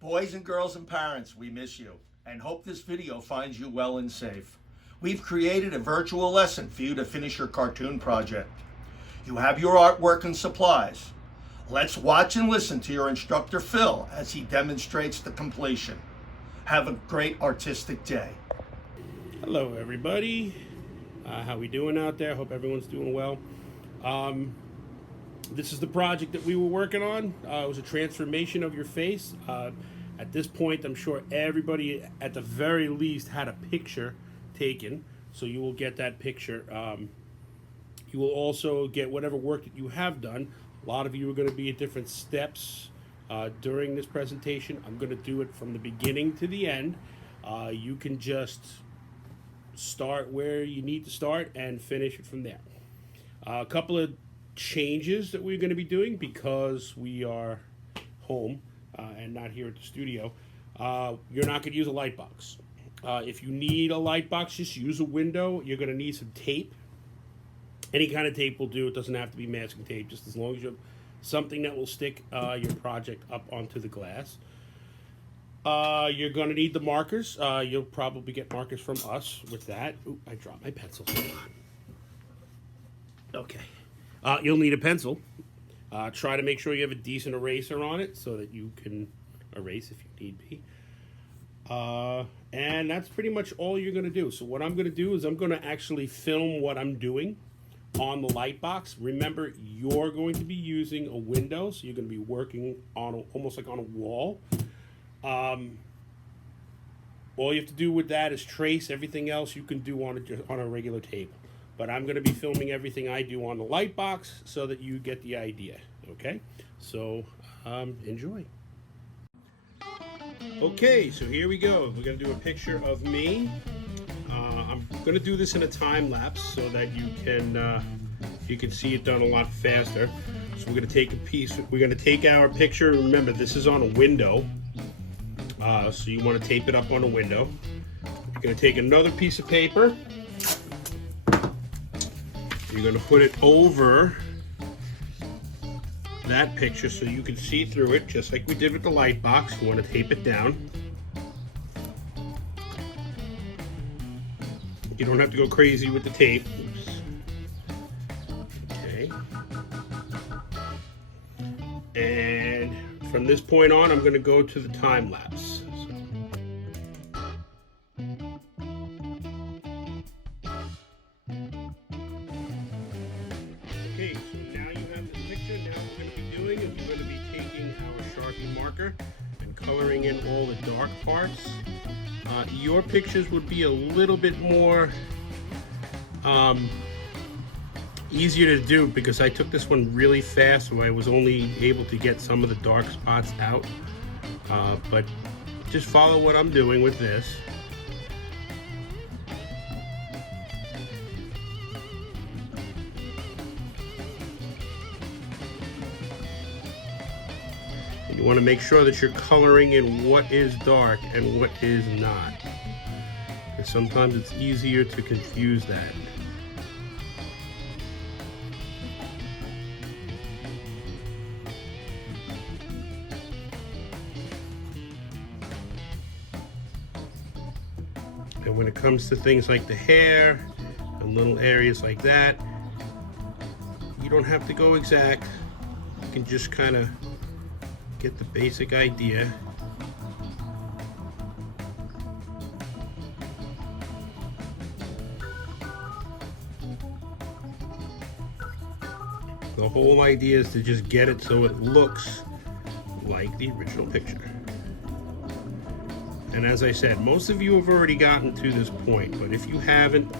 Boys and girls and parents, we miss you and hope this video finds you well and safe. We've created a virtual lesson for you to finish your cartoon project. You have your artwork and supplies. Let's watch and listen to your instructor Phil as he demonstrates the completion. Have a great artistic day. Hello everybody, how we doing out there? Hope everyone's doing well. This is the project that we were working on. It was a transformation of your face. At this point, I'm sure everybody at the very least had a picture taken, so you will get that picture. You will also get whatever work that you have done. A lot of you are going to be at different steps during this presentation. I'm going to do it from the beginning to the end. You can just start where you need to start and finish it from there. A couple of changes that we're going to be doing because we are home and not here at the studio. You're not going to use a light box. If you need a light box, just use a window. You're going to need some tape. Any kind of tape will do. It doesn't have to be masking tape, just as long as you have something that will stick your project up onto the glass. You're going to need the markers. You'll probably get markers from us with that. Ooh, I dropped my pencil. Hold on. Okay. You'll need a pencil. Try to make sure you have a decent eraser on it so that you can erase if you need be. And that's pretty much all you're going to do. So what I'm going to do is I'm going to actually film what I'm doing on the light box. Remember, you're going to be using a window, so you're going to be working on almost like on a wall. All you have to do with that is trace. Everything else you can do on a regular table. But I'm going to be filming everything I do on the light box so that you get the idea, okay? So, enjoy. Okay, so here we go. We're going to do a picture of me. I'm going to do this in a time lapse so that you can see it done a lot faster. So we're going to take a piece. We're going to take our picture. Remember, this is on a window, so you want to tape it up on a window. You're going to take another piece of paper. You're going to put it over that picture so you can see through it, just like we did with the light box. You want to tape it down. You don't have to go crazy with the tape. Okay. And from this point on, I'm going to go to the time lapse. Okay, so now you have the picture. Now what we're going to be doing is we're going to be taking our Sharpie marker and coloring in all the dark parts. Your pictures would be a little bit more easier to do because I took this one really fast, so I was only able to get some of the dark spots out. But just follow what I'm doing with this. You want to make sure that you're coloring in what is dark and what is not. Because sometimes it's easier to confuse that. And when it comes to things like the hair and little areas like that, you don't have to go exact. You can just kind of get the basic idea. The whole idea is to just get it so it looks like the original picture. And as I said, most of you have already gotten to this point, but if you haven't,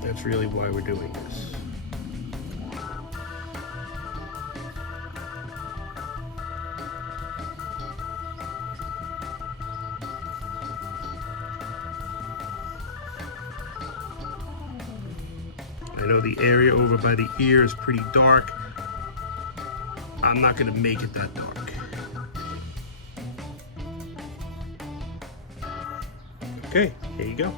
that's really why we're doing this. I know the area over by the ear is pretty dark. I'm not going to make it that dark. Okay, here you go.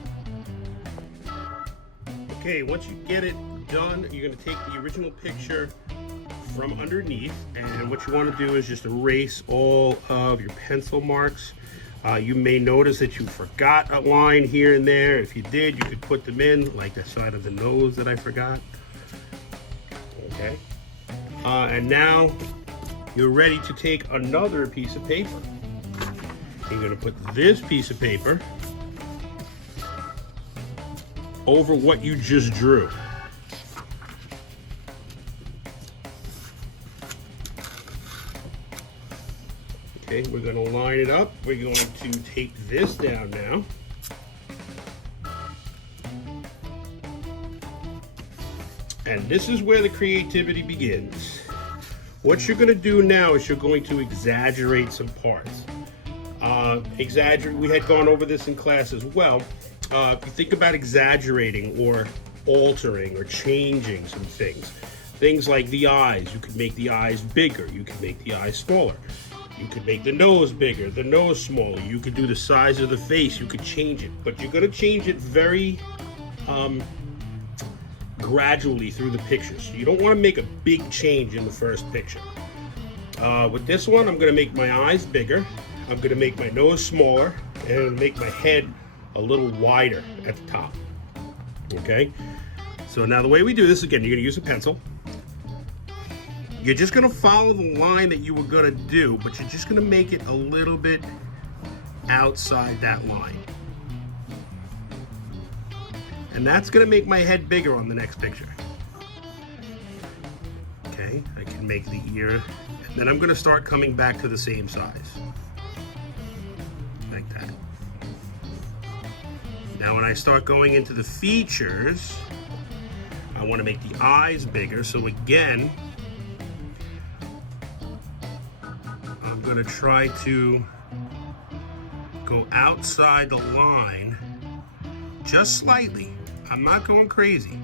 Okay, once you get it done, you're going to take the original picture, from underneath, and what you want to do is just erase all of your pencil marks. You may notice that you forgot a line here and there. If you did, you could put them in, like the side of the nose that I forgot. Okay. And now you're ready to take another piece of paper. You're going to put this piece of paper over what you just drew. Okay, we're going to line it up. We're going to take this down now. And this is where the creativity begins. What you're going to do now is you're going to exaggerate some parts. We had gone over this in class as well. If you think about exaggerating or altering or changing some things, things like the eyes, you could make the eyes bigger, you could make the eyes smaller. You could make the nose bigger, the nose smaller. You could do the size of the face. You could change it, but you're going to change it very gradually through the picture. So you don't want to make a big change in the first picture. With this one, I'm going to make my eyes bigger. I'm going to make my nose smaller, and make my head a little wider at the top. Okay? So now the way we do this, again, you're going to use a pencil. You're just going to follow the line that you were going to do, but you're just going to make it a little bit outside that line. And that's going to make my head bigger on the next picture. Okay, I can make the ear, and then I'm going to start coming back to the same size. Like that. Now when I start going into the features, I want to make the eyes bigger, so again, I'm going to try to go outside the line just slightly. I'm not going crazy.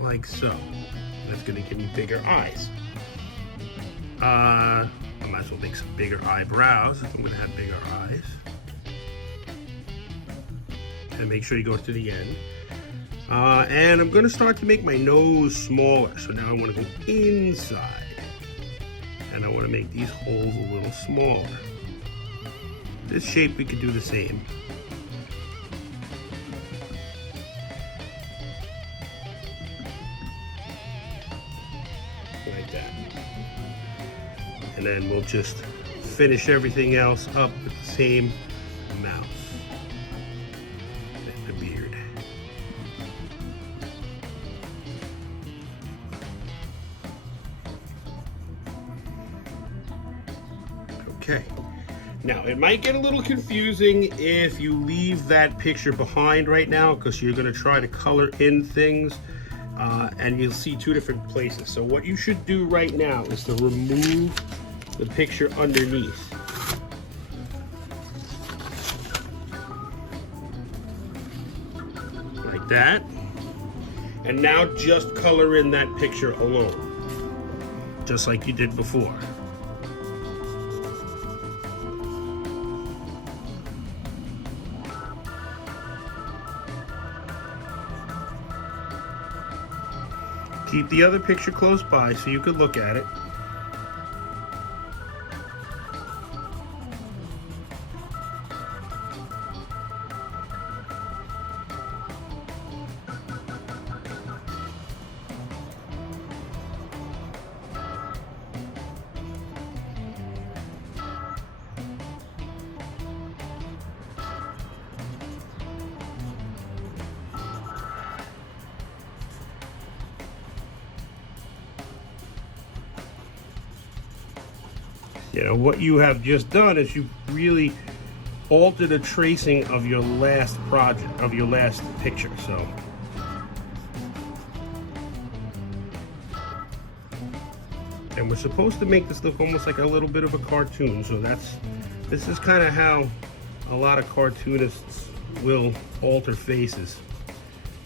Like so. That's going to give me bigger eyes. I might as well make some bigger eyebrows if I'm going to have bigger eyes. And make sure you go to the end. And I'm going to start to make my nose smaller. So now I want to go inside. And I want to make these holes a little smaller. This shape we could do the same. Like that. And then we'll just finish everything else up with the same mouth. And the beard. Okay. Now, it might get a little confusing if you leave that picture behind right now, because you're going to try to color in things and you'll see two different places. So what you should do right now is to remove the picture underneath. Like that. And now just color in that picture alone, just like you did before. Keep the other picture close by so you could look at it. You know, what you have just done is you really altered a tracing of your last project, of your last picture. So and we're supposed to make this look almost like a little bit of a cartoon. So this is kind of how a lot of cartoonists will alter faces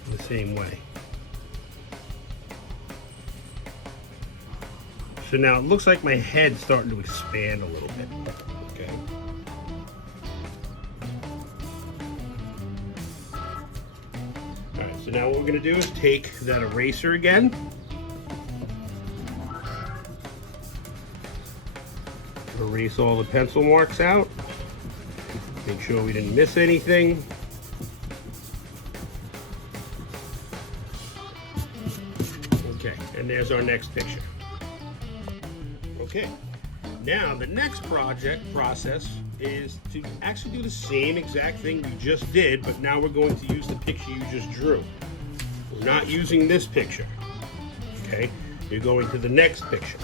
in the same way. So now it looks like my head's starting to expand a little bit. Okay. So now what we're gonna do is take that eraser again. Erase all the pencil marks out. Make sure we didn't miss anything. Okay, and there's our next picture. Okay, now the next process is to actually do the same exact thing we just did, but now we're going to use the picture you just drew. We're not using this picture, okay? You're going to the next picture.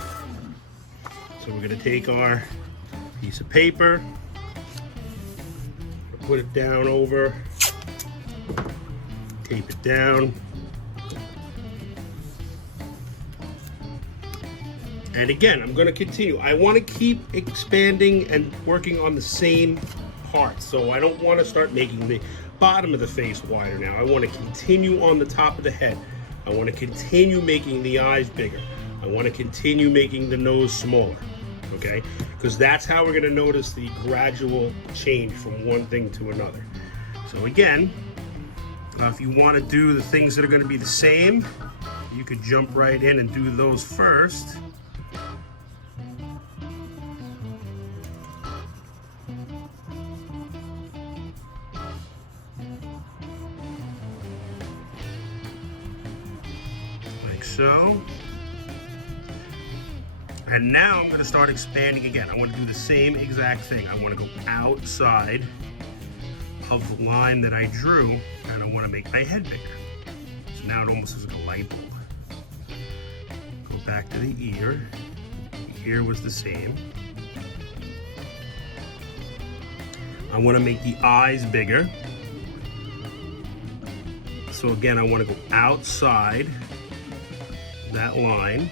So we're gonna take our piece of paper, put it down over, tape it down, and again, I'm going to continue. I want to keep expanding and working on the same parts, so I don't want to start making the bottom of the face wider now. I want to continue on the top of the head. I want to continue making the eyes bigger. I want to continue making the nose smaller, okay? Because that's how we're going to notice the gradual change from one thing to another. So again, if you want to do the things that are going to be the same, you could jump right in and do those first. Like so. And now I'm going to start expanding again. I want to do the same exact thing. I want to go outside of the line that I drew, and I want to make my head bigger. So now it almost looks like a light bulb. Go back to the ear. The ear was the same. I want to make the eyes bigger. So again, I want to go outside that line.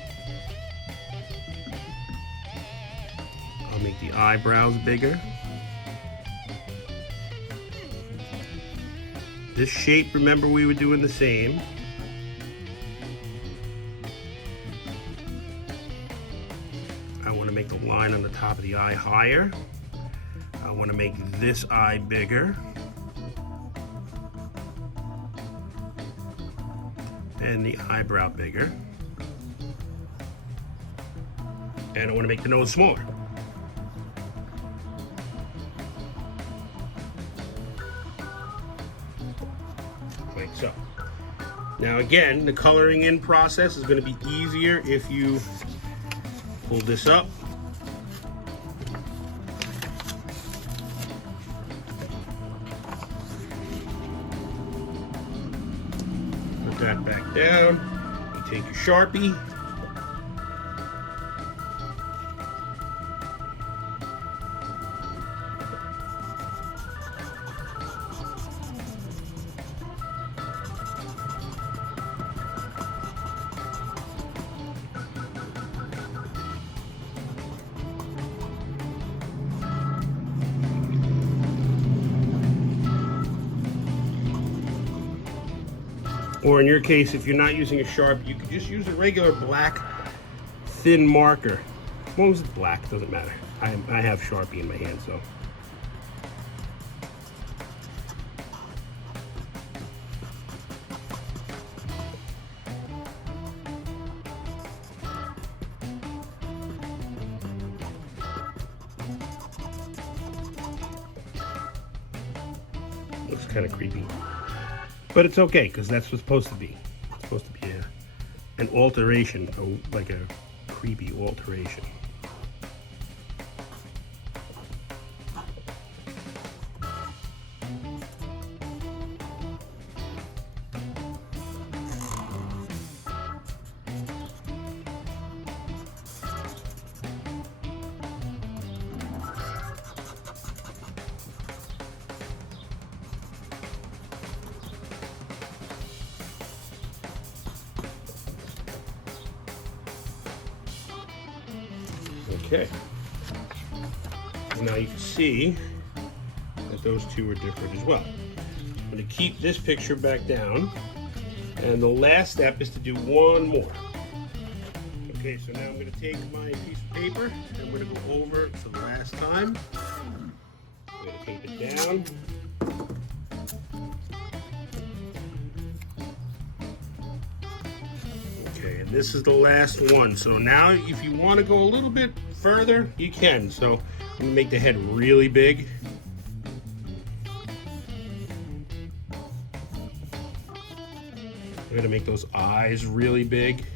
I'll make the eyebrows bigger. This shape, remember, we were doing the same. I want to make the line on the top of the eye higher. I want to make this eye bigger. And the eyebrow bigger. And I want to make the nose smaller. Like so. Now again, the coloring in process is going to be easier if you pull this up. Put that back down. You take your Sharpie. Or in your case, if you're not using a Sharpie, you could just use a regular black thin marker. As long as it's black, doesn't matter. I have Sharpie in my hand, so. Looks kind of creepy. But it's okay, because that's what's supposed to be. It's supposed to be an alteration, like a creepy alteration. Okay, now you can see that those two are different as well. I'm going to keep this picture back down, and the last step is to do one more. Okay, so now I'm going to take my piece of paper, and I'm going to go over it for the last time. I'm going to tape it down. Okay, and this is the last one. So now if you want to go a little bit further, you can. So I'm gonna make the head really big. I'm gonna make those eyes really big.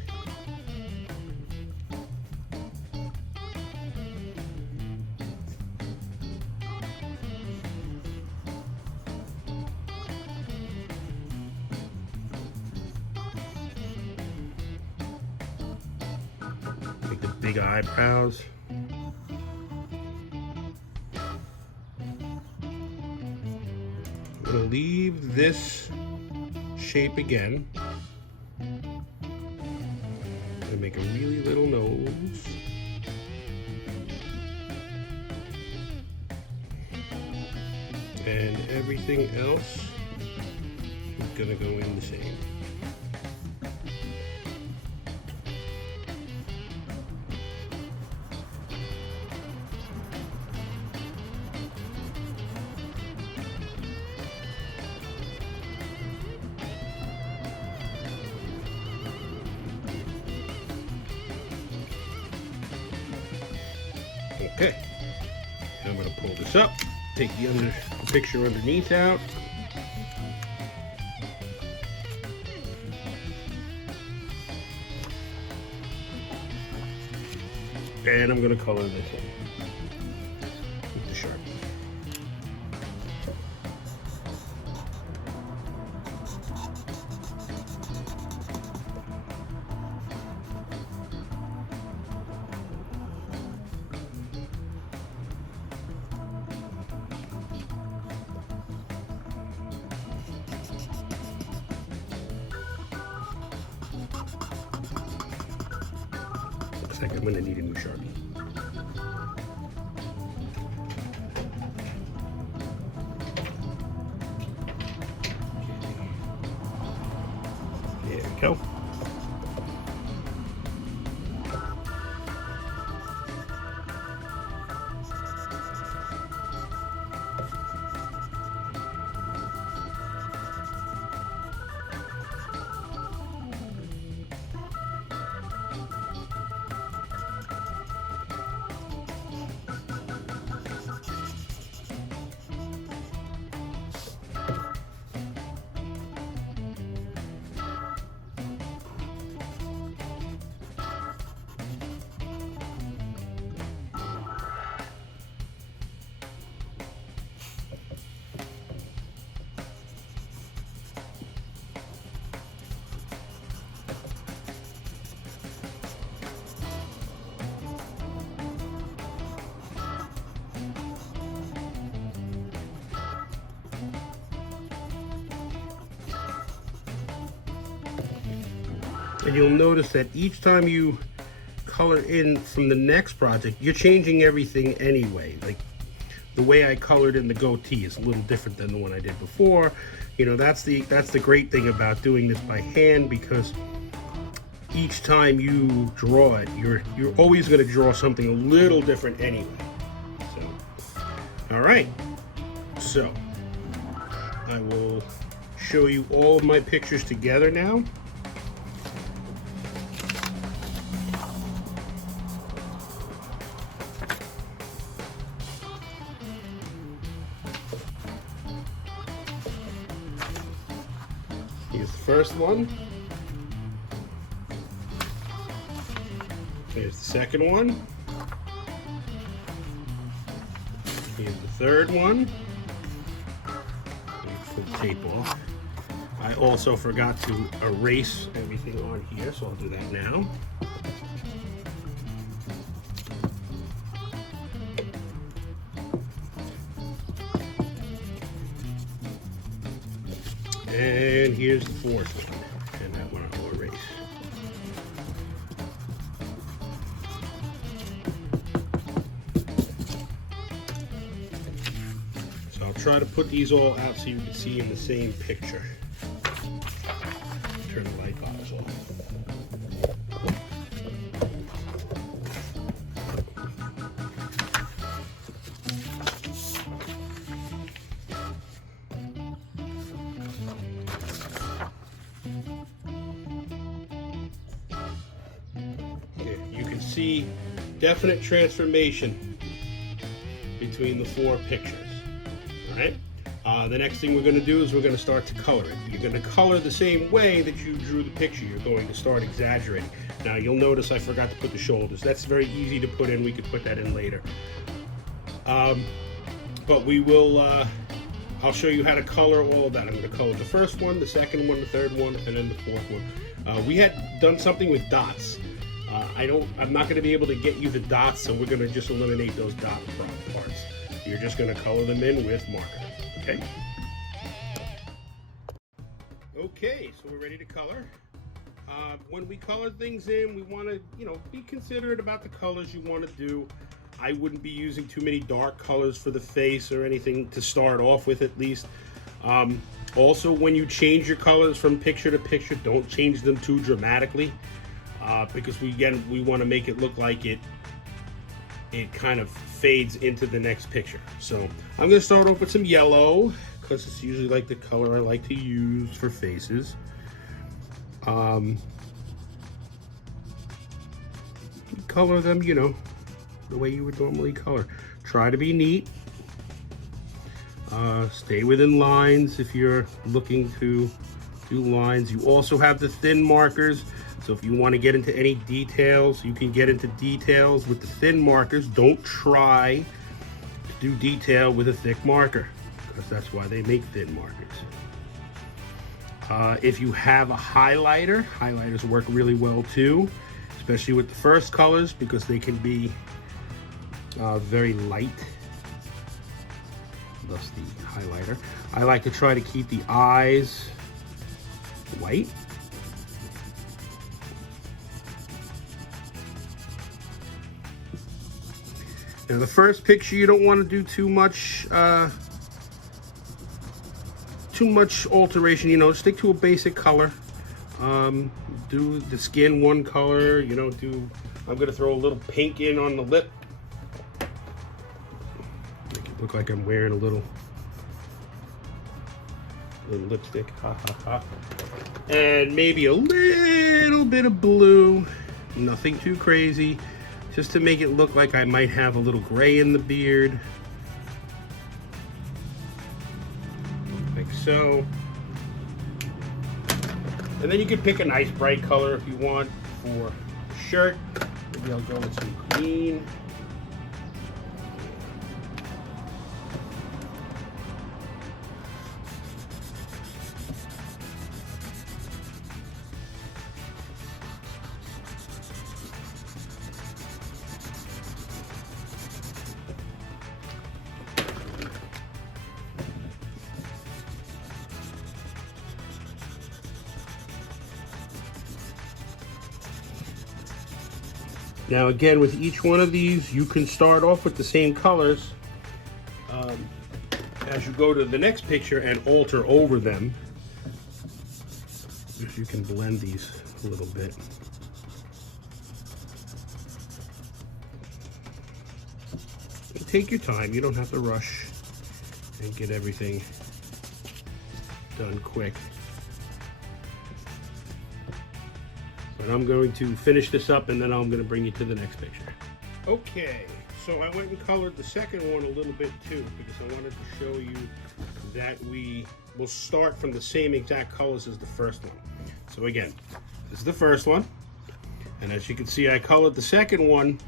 Make the big eyebrows. I'm gonna leave this shape again. I'm gonna make a really little nose. And everything else is gonna go in the same. Okay, now I'm going to pull this up, take the picture underneath out. And I'm going to color this in with the Sharpie. Looks like I'm going to need a new Sharpie. There we go. And you'll notice that each time you color in from the next project, you're changing everything anyway. Like the way I colored in the goatee is a little different than the one I did before. You know, that's the great thing about doing this by hand, because each time you draw it, you're always going to draw something a little different anyway. So, all right. So I will show you all of my pictures together now. Here's the first one. Here's the second one. Here's the third one. Pull the tape off. I also forgot to erase everything on here, so I'll do that now. And here's the fourth one, and that one I'll erase. So I'll try to put these all out so you can see in the same picture. Turn the light box off. see definite transformation between the 4 pictures. All right. The next thing we're going to do is we're going to start to color it. You're going to color the same way that you drew the picture. You're going to start exaggerating. Now you'll notice I forgot to put the shoulders. That's very easy to put in. We could put that in later. But we will, I'll show you how to color all of that. I'm going to color the first one, the second one, the third one, and then the fourth one. We had done something with dots. I'm not going to be able to get you the dots, so we're going to just eliminate those dot parts. You're just going to color them in with marker. Okay. Okay, so we're ready to color. When we color things in, we want to, be considerate about the colors you want to do. I wouldn't be using too many dark colors for the face or anything to start off with, at least. Also, when you change your colors from picture to picture, don't change them too dramatically, because we want to make it look like it kind of fades into the next picture. So I'm going to start off with some yellow, because it's usually like the color I like to use for faces. Color them, the way you would normally color. Try to be neat. Stay within lines if you're looking to do lines. You also have the thin markers, so if you want to get into any details, you can get into details with the thin markers. Don't try to do detail with a thick marker, because that's why they make thin markers. If you have a highlighter, highlighters work really well too, especially with the first colors, because they can be very light, thus the highlighter. I like to try to keep the eyes white. Now the first picture, you don't want to do too much alteration, stick to a basic color. Do the skin one color, I'm gonna throw a little pink in on the lip. Make it look like I'm wearing a little lipstick, ha ha ha. And maybe a little bit of blue, nothing too crazy, just to make it look like I might have a little gray in the beard. Like so. And then you can pick a nice bright color if you want for the shirt. Maybe I'll go with some green. Now again, with each one of these, you can start off with the same colors as you go to the next picture and alter over them. If you can blend these a little bit. And take your time, you don't have to rush and get everything done quick. But I'm going to finish this up and then I'm going to bring you to the next picture. Okay, so I went and colored the second one a little bit too, because I wanted to show you that we will start from the same exact colors as the first one. So again, this is the first one, and as you can see, I colored the second one,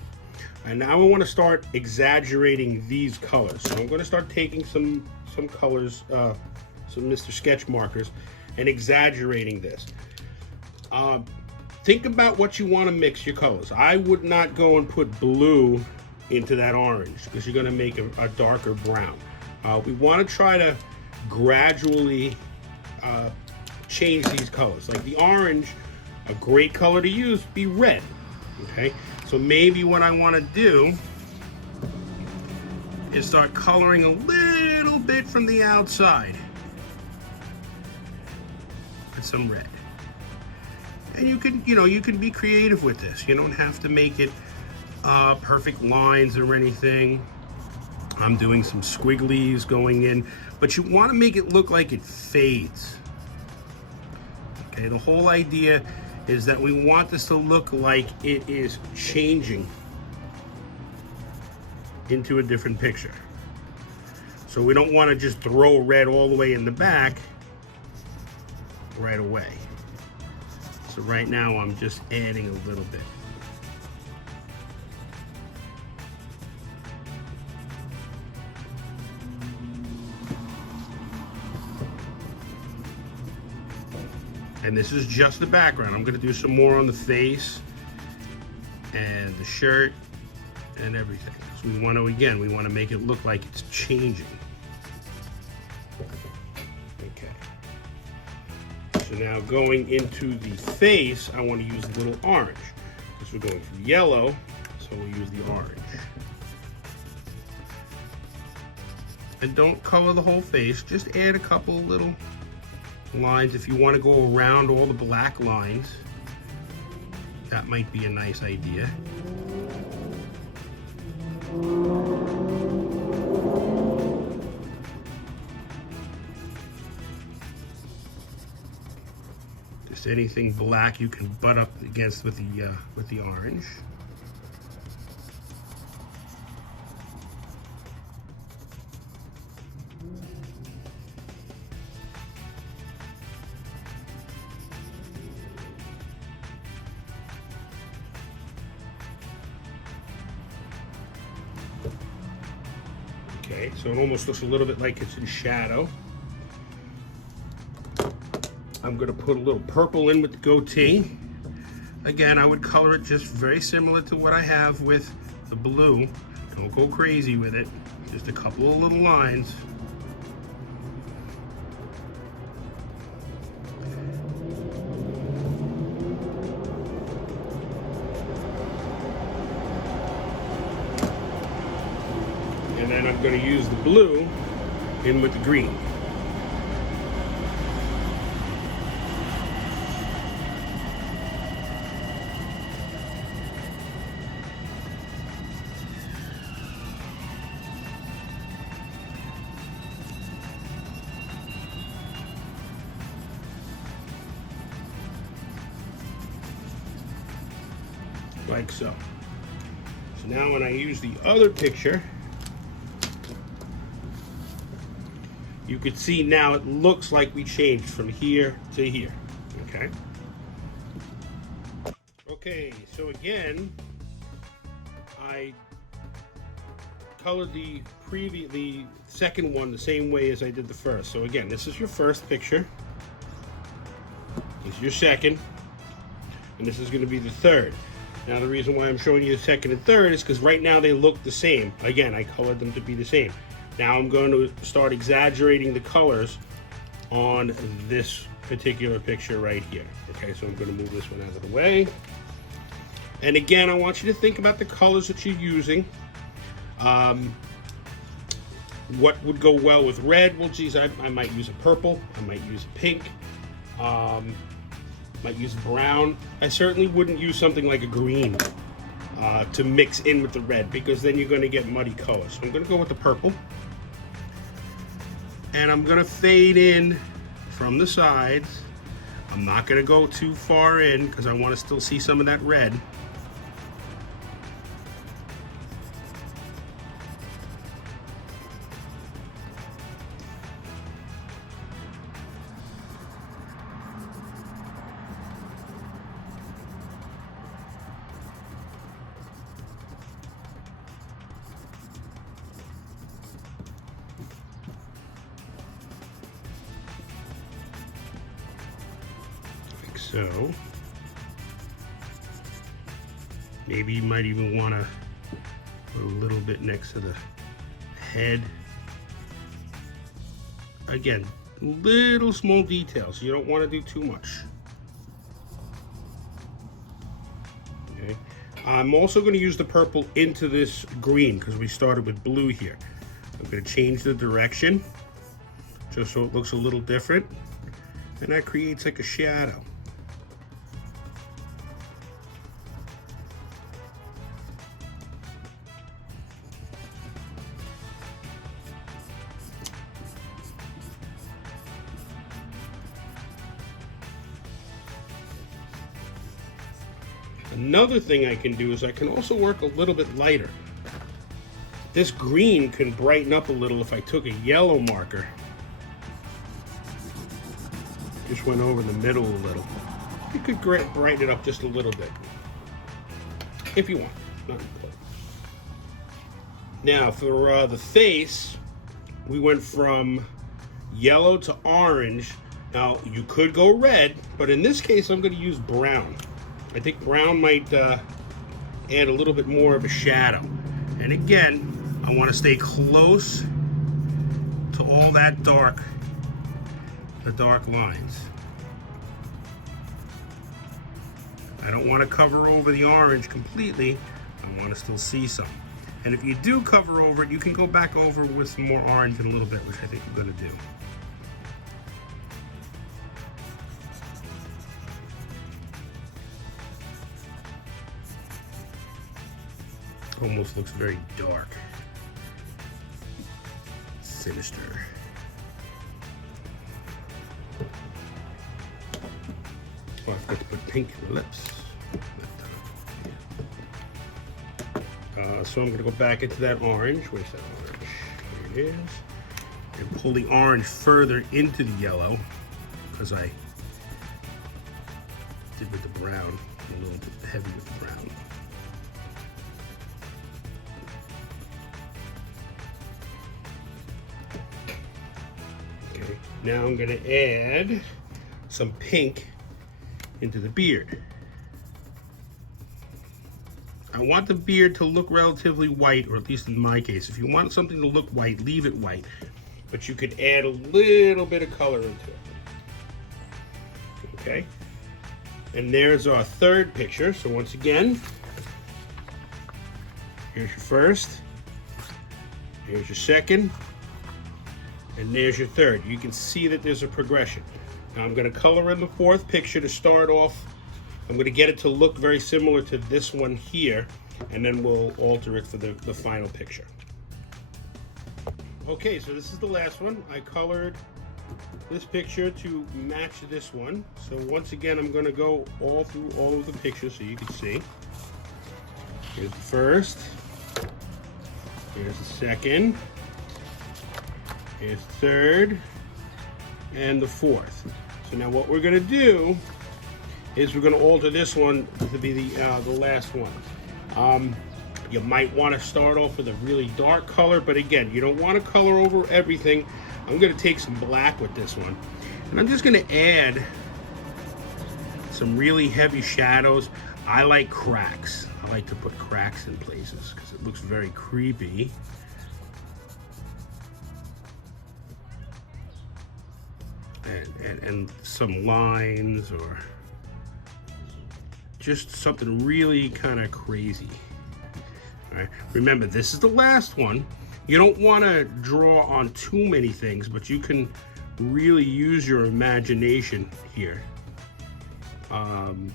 and now I want to start exaggerating these colors. So I'm going to start taking some colors, some Mr. Sketch markers, and exaggerating this. Think about what you want to mix your colors. I would not go and put blue into that orange, because you're going to make a darker brown. We want to try to gradually change these colors. Like the orange, a great color to use, be red. Okay, so maybe what I want to do is start coloring a little bit from the outside with some red. And you can be creative with this. You don't have to make it perfect lines or anything. I'm doing some squigglies going in, but you want to make it look like it fades. Okay, the whole idea is that we want this to look like it is changing into a different picture. So we don't want to just throw red all the way in the back right away. So right now I'm just adding a little bit. And this is just the background. I'm gonna do some more on the face and the shirt and everything. So we want to, again, we want to make it look like it's changing. Okay. So now going into the face, I want to use a little orange. Because we're going from yellow, so we'll use the orange. And don't color the whole face, just add a couple little lines. If you want to go around all the black lines, that might be a nice idea. Just anything black you can butt up against with the orange. Okay, so it almost looks a little bit like it's in shadow. I'm gonna put a little purple in with the goatee. Again, I would color it just very similar to what I have with the blue. Don't go crazy with it. Just a couple of little lines. And then I'm going to use the blue in with the green. Like so. So now when I use the other picture, you can see now it looks like we changed from here to here, okay? Okay, so again, I colored the second one the same way as I did the first. So again, this is your first picture, this is your second, and this is gonna be the third. Now the reason why I'm showing you the second and third is because right now they look the same. Again, I colored them to be the same. Now I'm going to start exaggerating the colors on this particular picture right here. Okay, so I'm going to move this one out of the way. And again, I want you to think about the colors that you're using. What would go well with red? Well, geez, I might use a purple. I might use a pink. Might use a brown. I certainly wouldn't use something like a green to mix in with the red, because then you're going to get muddy colors. So I'm going to go with the purple. And I'm going to fade in from the sides. I'm not going to go too far in because I want to still see some of that red. So maybe you might even want to put a little bit next to the head. Again, little small details. You don't want to do too much. Okay. I'm also going to use the purple into this green because we started with blue here. I'm going to change the direction just so it looks a little different, and that creates like a shadow. Another thing I can do is I can also work a little bit lighter. This green can brighten up a little if I took a yellow marker. Just went over the middle a little. You could brighten it up just a little bit. If you want, not important. Now for the face, we went from yellow to orange. Now you could go red, but in this case I'm going to use brown. I think brown might add a little bit more of a shadow. And again, I want to stay close to all that dark, the dark lines. I don't want to cover over the orange completely. I want to still see some. And if you do cover over it, you can go back over with some more orange in a little bit, which I think I'm going to do. Almost looks very dark. Sinister. Oh, I forgot to put pink in the lips. So I'm going to go back into that orange. Where's that orange? Here it is. And pull the orange further into the yellow, because I did with the brown. A little bit heavy with the brown. Okay, now I'm going to add some pink into the beard. I want the beard to look relatively white, or at least in my case. If you want something to look white, leave it white. But you could add a little bit of color into it. Okay? And there's our third picture. So once again, here's your first, here's your second, and there's your third. You can see that there's a progression. Now I'm going to color in the fourth picture to start off. I'm going to get it to look very similar to this one here, and then we'll alter it for the final picture. Okay, so this is the last one. I colored this picture to match this one. So once again, I'm going to go all through all of the pictures so you can see. Here's the first. Here's the second. Here's the third. And the fourth. So now what we're going to do is we're going to alter this one to be the last one. You might want to start off with a really dark color, but again, you don't want to color over everything. I'm going to take some black with this one, and I'm just going to add some really heavy shadows. I like cracks. I like to put cracks in places because it looks very creepy. And some lines, or just something really kind of crazy. All right. Remember, this is the last one. You don't want to draw on too many things, but you can really use your imagination here. Let's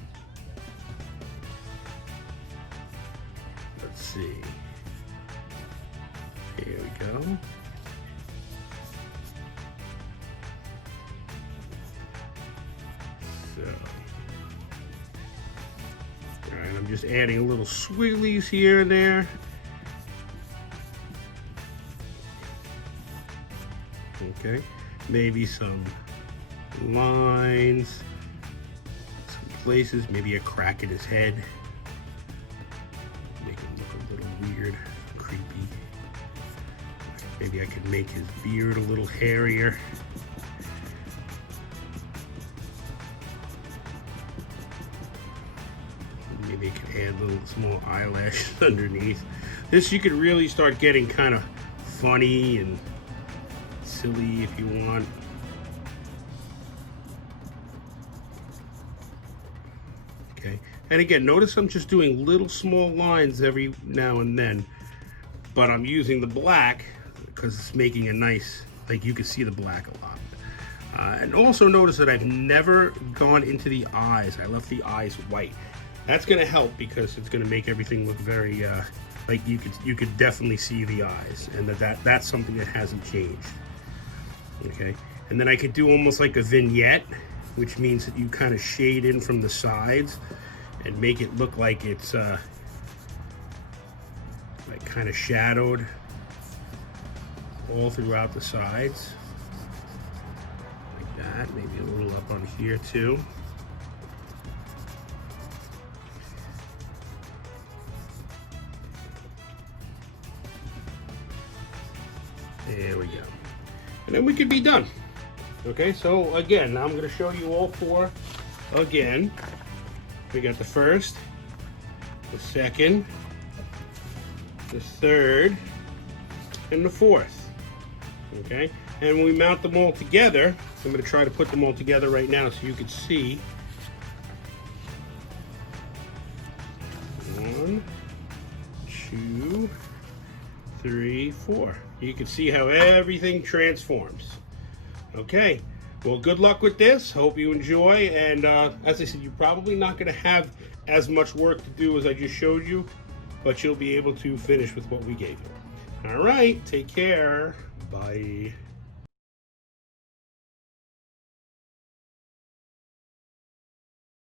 see. Here we go. Alright, I'm just adding a little swirlies here and there. Okay, maybe some lines, some places, maybe a crack in his head. Make him look a little weird, creepy. Maybe I could make his beard a little hairier. Maybe I could add little small eyelashes underneath. This you could really start getting kind of funny and silly if you want. Okay, and again, notice I'm just doing little small lines every now and then, but I'm using the black because it's making a nice, like you can see the black a lot. And also notice that I've never gone into the eyes. I left the eyes white. That's going to help because it's going to make everything look very like you could definitely see the eyes, and that's something that hasn't changed. Okay, and then I could do almost like a vignette, which means that you kind of shade in from the sides and make it look like it's like kind of shadowed all throughout the sides. Like that, maybe a little up on here too. There we go. And then we could be done. Okay, so again, I'm going to show you all four again. We got the first, the second, the third, and the fourth. Okay, and when we mount them all together, I'm going to try to put them all together right now so you can see. 1, 2, 3, 4. You can see how everything transforms. Okay, well, good luck with this. Hope you enjoy. And as I said, you're probably not going to have as much work to do as I just showed you, but you'll be able to finish with what we gave you. All right, take care. Bye.